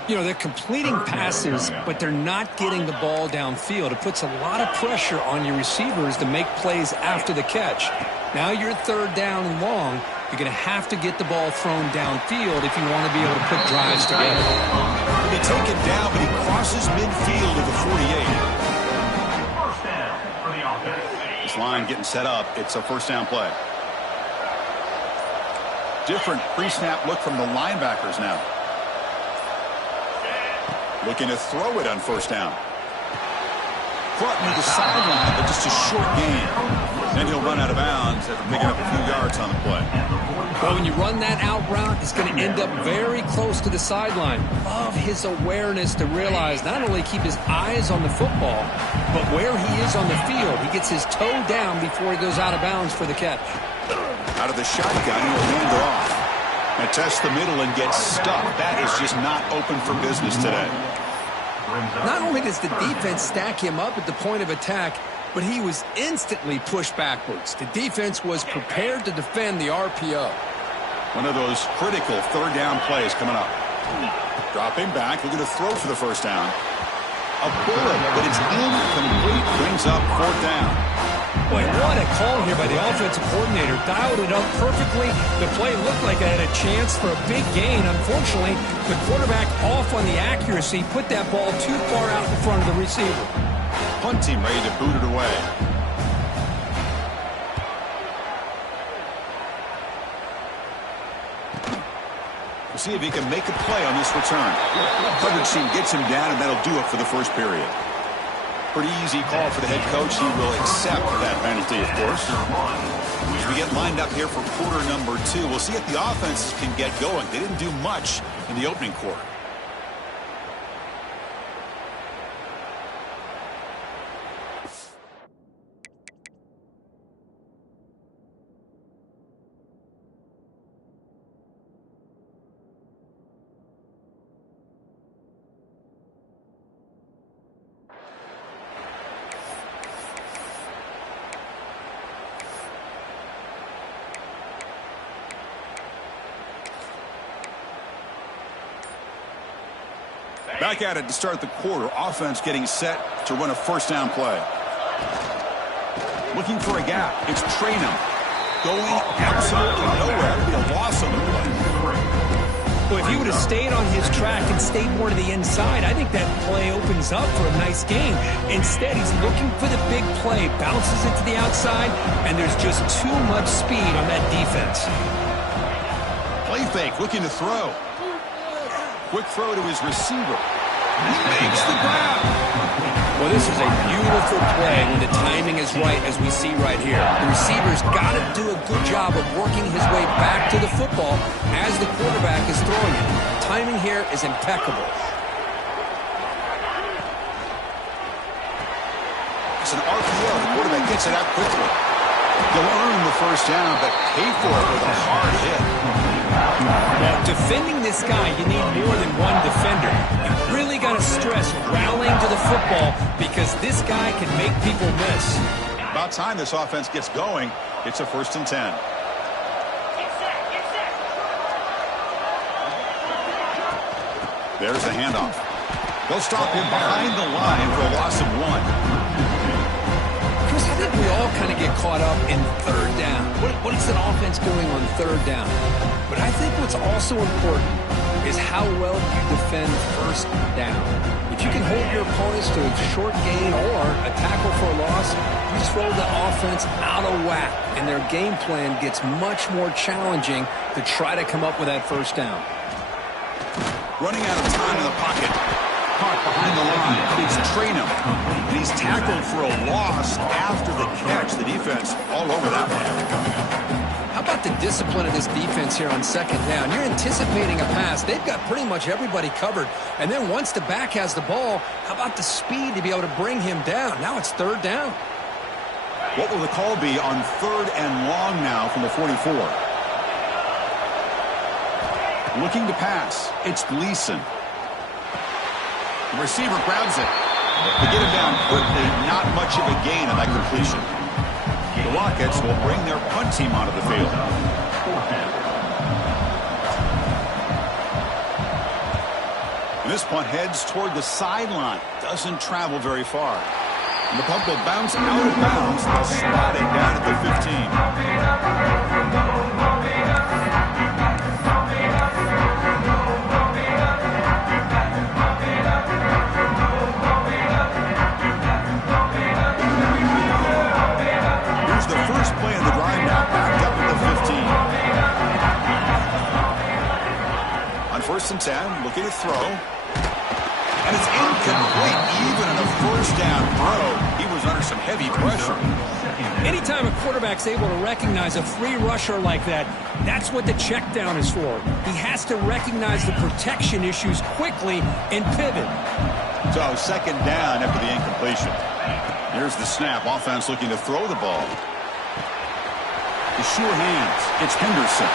You know, they're completing passes, but they're not getting the ball downfield. It puts a lot of pressure on your receivers to make plays after the catch. Now you're third down and long. You're going to have to get the ball thrown downfield if you want to be able to put drives together. He'll be taken down, but he crosses midfield to the 48. First down for the offense. This line getting set up. It's a first down play. Different pre-snap look from the linebackers now. Looking to throw it on first down. Caught near the sideline, but just a short gain. Then he'll run out of bounds after picking up a few yards on the play. Well, when you run that out route, it's going to end up very close to the sideline. Love his awareness to realize not only keep his eyes on the football, but where he is on the field. He gets his toe down before he goes out of bounds for the catch. Out of the shotgun, he'll hand it off. And test the middle and get stuck. That is just not open for business today. Not only does the defense stack him up at the point of attack, but he was instantly pushed backwards. The defense was prepared to defend the RPO. One of those critical third down plays coming up. Dropping back, looking to throw for the first down. A bullet, but it's incomplete. Brings up fourth down. Boy, what a call here by the offensive coordinator. Dialed it up perfectly. The play looked like it had a chance for a big gain. Unfortunately, the quarterback off on the accuracy, put that ball too far out in front of the receiver. Punt team ready to boot it away. We'll see if he can make a play on this return. Coverage team gets him down, and that'll do it for the first period. Pretty easy call for the head coach. He will accept that penalty, of course. As we get lined up here for quarter number 2, we'll see if the offense can get going. They didn't do much in the opening quarter. Back at it to start the quarter. Offense getting set to run a first down play. Looking for a gap. It's Traynham. Going absolutely nowhere. That'll be a loss on the play. Well, if he would have stayed on his track and stayed more to the inside, I think that play opens up for a nice gain. Instead, he's looking for the big play. Bounces it to the outside, and there's just too much speed on that defense. Play fake. Looking to throw. Quick throw to his receiver. He makes the grab. Well, this is a beautiful play when the timing is right, as we see right here. The receiver's got to do a good job of working his way back to the football as the quarterback is throwing it. Timing here is impeccable. It's an RPO. The quarterback gets it out quickly. They'll earn the first down, but pay for it with a hard hit. Well, defending this guy, you need more than one defender. You really got to stress rallying to the football because this guy can make people miss. About time this offense gets going. It's a 1st and 10. There's the handoff. They'll stop him behind the line for a loss of 1. Chris, I think we all kind of get caught up in third down. What is an offense doing on third down? But I think what's also important is how well you defend first down. If you can hold your opponents to a short gain or a tackle for a loss, you throw the offense out of whack, and their game plan gets much more challenging to try to come up with that first down. Running out of time in the pocket. Caught behind the line. It's Traynham. And he's tackled for a loss after the catch. The defense all over that one. How about discipline of this defense here on second down. You're anticipating a pass. They've got pretty much everybody covered. And then once the back has the ball, how about the speed to be able to bring him down? Now it's third down. What will the call be on third and long now from the 44? Looking to pass. It's Gleason. The receiver grabs it. They get him down quickly. Not much of a gain on that completion. The Rockets will bring their punt team onto the field. And this punt heads toward the sideline. Doesn't travel very far. And the punt will bounce out of bounds. They'll spot it down at the 15. First play of the drive now, backed up at the 15. On first and 10, looking to throw. And it's incomplete, even on a first down throw. He was under some heavy pressure. Anytime a quarterback's able to recognize a free rusher like that, that's what the check down is for. He has to recognize the protection issues quickly and pivot. So second down after the incompletion. Here's the snap. Offense looking to throw the ball. The sure hands. It's Henderson.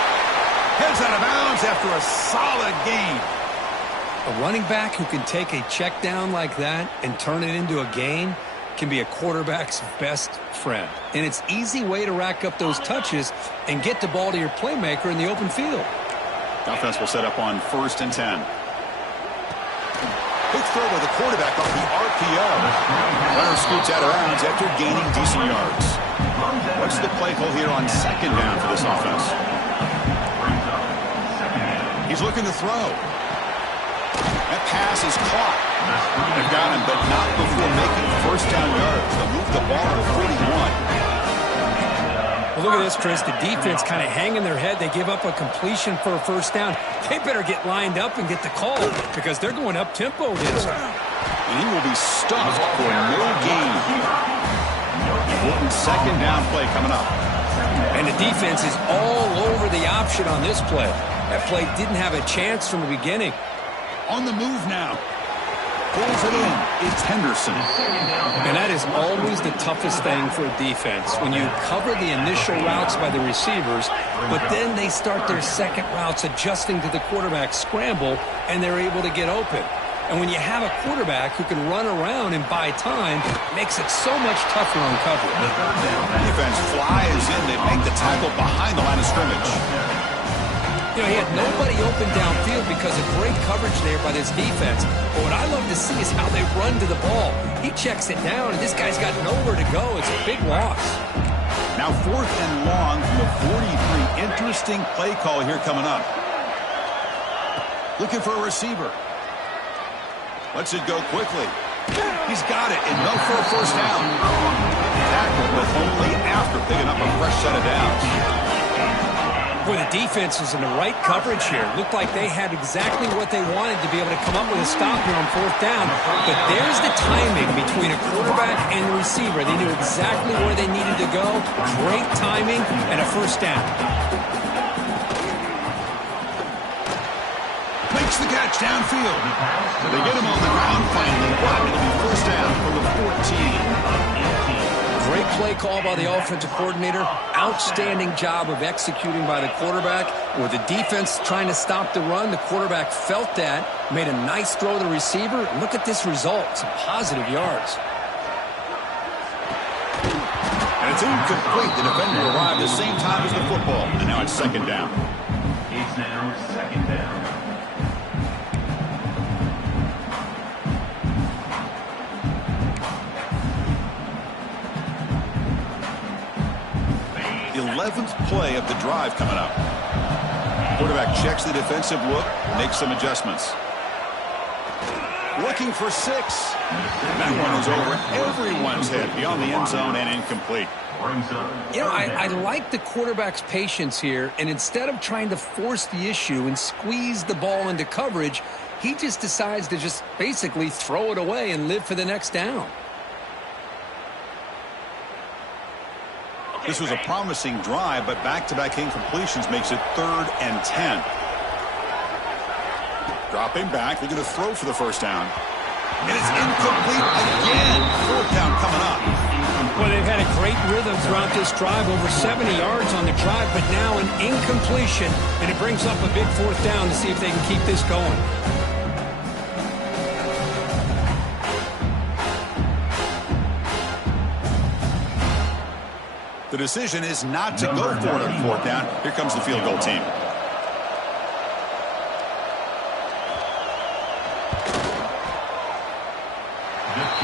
Heads out of bounds after a solid gain. A running back who can take a check down like that and turn it into a gain can be a quarterback's best friend. And it's an easy way to rack up those touches and get the ball to your playmaker in the open field. Offense will set up on first and 10. Quick throw by the quarterback off the RPO. Runner scoots out of bounds after gaining decent yards. What's the play call here on second down for this offense? He's looking to throw. That pass is caught. They've got him, but not before making first down yards. They'll move the ball to 41. Well, look at this, Chris. The defense kind of hanging their head. They give up a completion for a first down. They better get lined up and get the call because they're going up-tempo against him. And he will be stuffed for no gain. Second down play coming up. And the defense is all over the option on this play. That play didn't have a chance from the beginning. On the move now. Pulls it in. It's Henderson. And that is always the toughest thing for a defense. When you cover the initial routes by the receivers, but then they start their second routes adjusting to the quarterback scramble, and they're able to get open. And when you have a quarterback who can run around and buy time, it makes it so much tougher on coverage. Defense flies in. They make the tackle behind the line of scrimmage. You know, he had nobody open downfield because of great coverage there by this defense. But what I love to see is how they run to the ball. He checks it down, and this guy's got nowhere to go. It's a big loss. Now fourth and long from the 43. Interesting play call here coming up. Looking for a receiver. Lets it go quickly. He's got it, and no for a first down. Tackle, but only after picking up a fresh set of downs. Boy, the defense is in the right coverage here. Looked like they had exactly what they wanted to be able to come up with a stop here on fourth down. But there's the timing between a quarterback and the receiver. They knew exactly where they needed to go. Great timing and a first down. Makes the catch downfield. They get him on the ground finally, but it'll be first down from the 14. Great play call by the offensive coordinator. Outstanding job of executing by the quarterback. With the defense trying to stop the run, the quarterback felt that, made a nice throw to the receiver. Look at this result. Some positive yards. And it's incomplete. The defender arrived the same time as the football. And now it's second down. It's now second down. 11th play of the drive coming up. Quarterback checks the defensive look, makes some adjustments. Looking for 6. That one is over everyone's head beyond the end zone and incomplete. You know, I like the quarterback's patience here, and instead of trying to force the issue and squeeze the ball into coverage, he just decides to just basically throw it away and live for the next down. This was a promising drive, but back-to-back incompletions makes it 3rd and 10. Dropping back, they're going to throw for the first down. And it's incomplete again. 4th down coming up. Well, they've had a great rhythm throughout this drive, over 70 yards on the drive, but now an incompletion, and it brings up a big 4th down to see if they can keep this going. The decision is not to go for it on 4th down. Here comes the field goal team.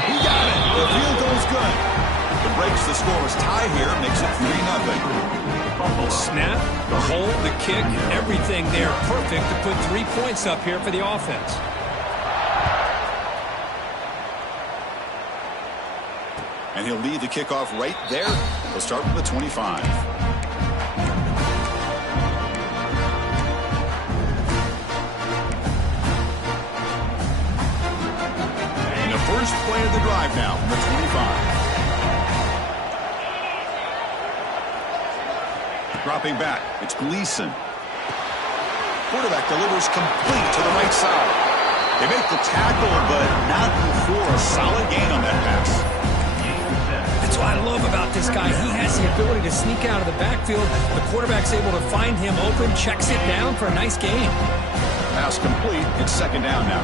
He got it. The field goal is good. It breaks the scoreless tie here, makes it 3-0. Snap, the hold, the kick, everything there perfect to put 3 points up here for the offense. And he'll lead the kickoff right there. He'll start from the 25. And the first play of the drive now from the 25. Dropping back, it's Gleason. Quarterback delivers complete to the right side. They make the tackle, but not before a solid gain on that pass. That's what I love about this guy. He has the ability to sneak out of the backfield. The quarterback's able to find him open, checks it down for a nice gain. Pass complete. It's 2nd down now.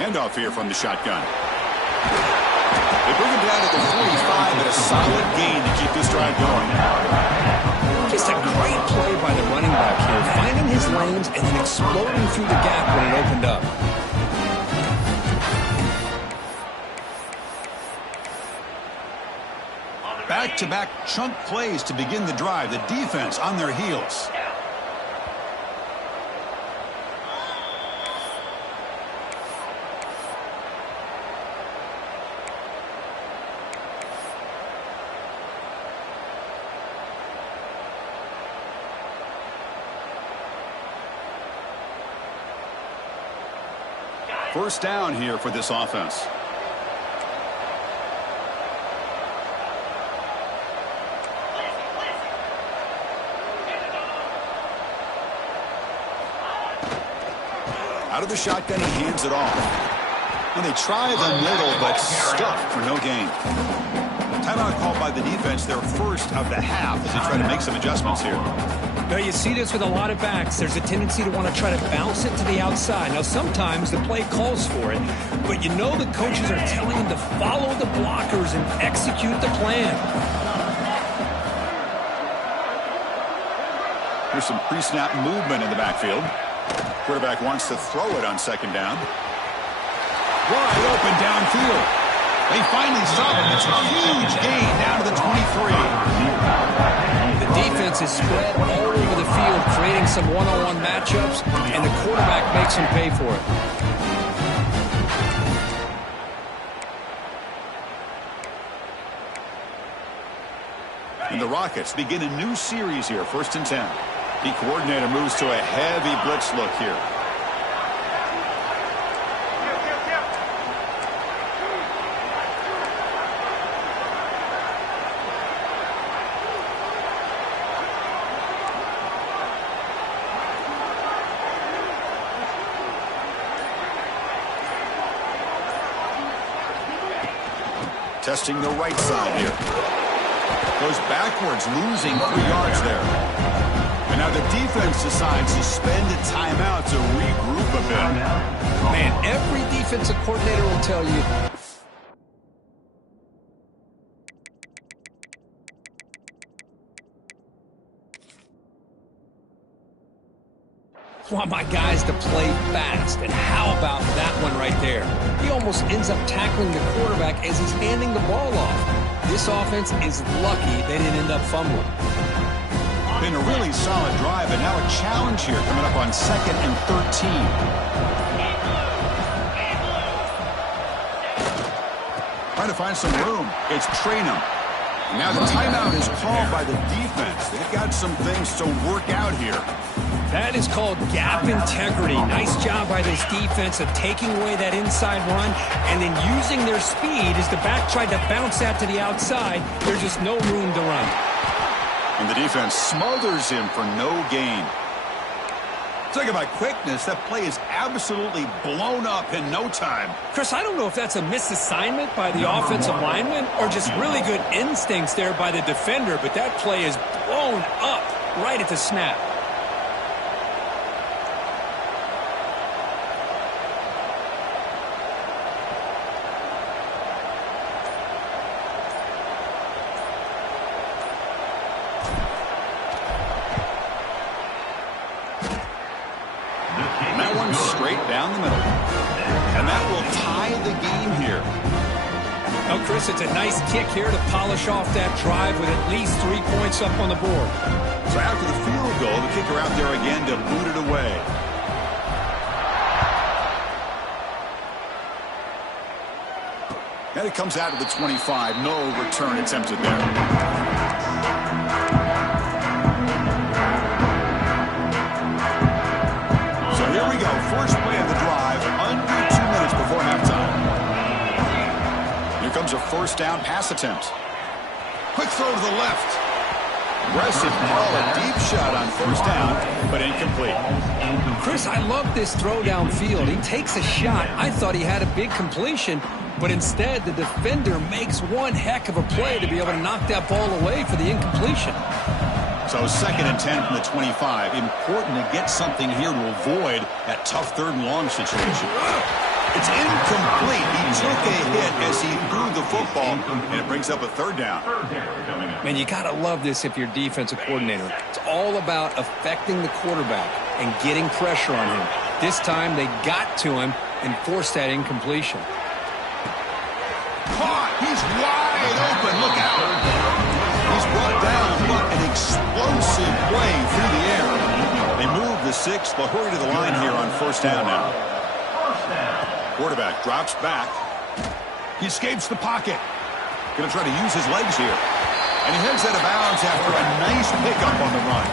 Handoff here from the shotgun. They bring him down to the 45 at a solid gain to keep this drive going. Just a great play by the running back here, finding his lanes and then exploding through the gap when it opened up. Back-to-back chunk plays to begin the drive. The defense on their heels. First down here for this offense. Out of the shotgun, he hands it off. And they try the middle, but stuffed for no gain. Timeout called by the defense, their first of the half, as they try to make some adjustments here. Now, you see this with a lot of backs. There's a tendency to want to try to bounce it to the outside. Now, sometimes the play calls for it, but you know the coaches are telling them to follow the blockers and execute the plan. Here's some pre-snap movement in the backfield. Quarterback wants to throw it on 2nd down. Wide open downfield. They finally stop him. It's a huge gain down to the 23. The defense is spread all over the field, creating some one-on-one matchups, and the quarterback makes him pay for it. And the Rockets begin a new series here, 1st and 10. The coordinator moves to a heavy blitz look here. Testing the right side here. Goes backwards, losing 3 yards there. And now the defense decides to spend a timeout to regroup a bit. Man, every defensive coordinator will tell you, I want my guys to play fast. And how about that one right there? He almost ends up tackling the quarterback as he's handing the ball off. This offense is lucky they didn't end up fumbling. Been a really solid drive, and now a challenge here coming up on 2nd and 13. Trying to find some room. It's Trainum. Now the timeout is called by the defense. They've got some things to work out here. That is called gap integrity. Nice job by this defense of taking away that inside run and then using their speed as the back tried to bounce that to the outside. There's just no room to run. And the defense smothers him for no gain. Talk about quickness. That play is absolutely blown up in no time. Chris, I don't know if that's a misassignment by the offensive lineman or just really good instincts there by the defender, but that play is blown up right at the snap. Straight down the middle. And that will tie the game here. Oh, Chris, it's a nice kick here to polish off that drive with at least 3 points up on the board. So after the field goal, the kicker out there again to boot it away. And it comes out of the 25. No return attempted there. Here we go. First play of the drive, under 2 minutes before halftime. Here comes a first down pass attempt. Quick throw to the left. Aggressive ball, a deep shot on first down, but incomplete. Chris, I love this throw downfield. He takes a shot. I thought he had a big completion, but instead the defender makes one heck of a play to be able to knock that ball away for the incompletion. So 2nd and 10 from the 25. Important to get something here to avoid that tough 3rd and long situation. It's incomplete. He took a hit as he threw the football, and it brings up a 3rd down. Man, you got to love this if you're defensive coordinator. It's all about affecting the quarterback and getting pressure on him. This time they got to him and forced that incompletion. Caught. He's wide open. Look out. He's brought down, but an explosive play through the air. They move the 6th. They'll hurry to the line here on first down now. Quarterback drops back. He escapes the pocket. Going to try to use his legs here. And he heads out of bounds after a nice pickup on the run.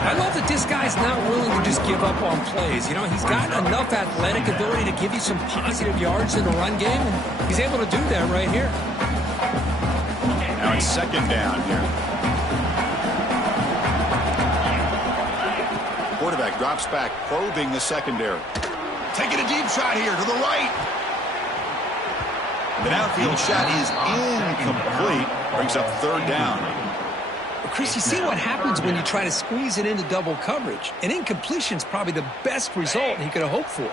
I love that this guy's not willing to just give up on plays. You know, he's got enough athletic ability to give you some positive yards in the run game, and he's able to do that right here. Now it's 2nd down here. Quarterback drops back, probing the secondary. Taking a deep shot here to the right. The downfield shot is incomplete. Brings up 3rd down. Well, Chris, you see what happens when you try to squeeze it into double coverage. An incompletion's probably the best result he could have hoped for,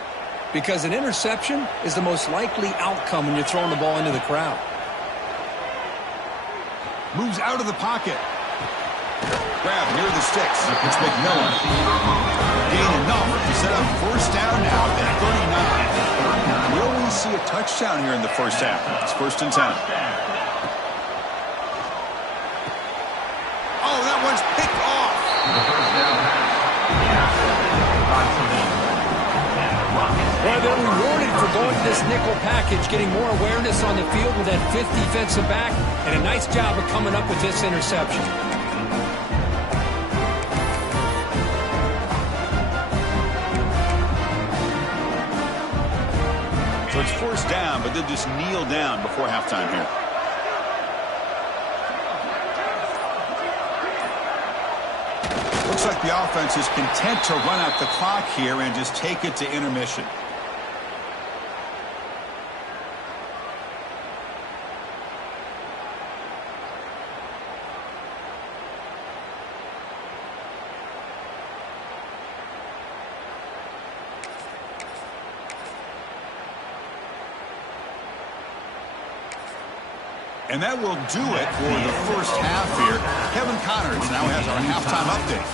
because an interception is the most likely outcome when you're throwing the ball into the crowd. Moves out of the pocket. Grab near the sticks. It's McMillan. Gain enough to set up first down now at 39. We always see a touchdown here in the first half. It's 1st and 10. Oh, that one's picked off. Well, they're rewarded for going to this nickel package, getting more awareness on the field with that 5th defensive back, and a nice job of coming up with this interception. So it's first down, but they'll just kneel down before halftime here. Looks like the offense is content to run out the clock here and just take it to intermission. And that will do it for the first half here. Kevin Connors now has our halftime update.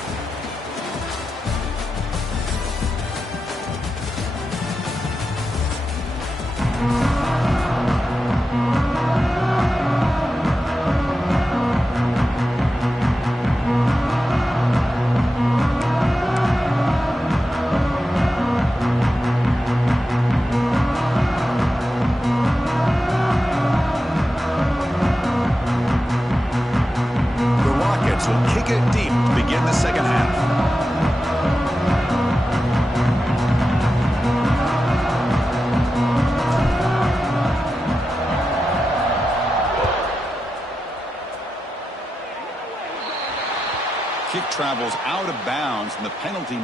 Will kick it deep to begin the second half. travels out of bounds, and the penalty.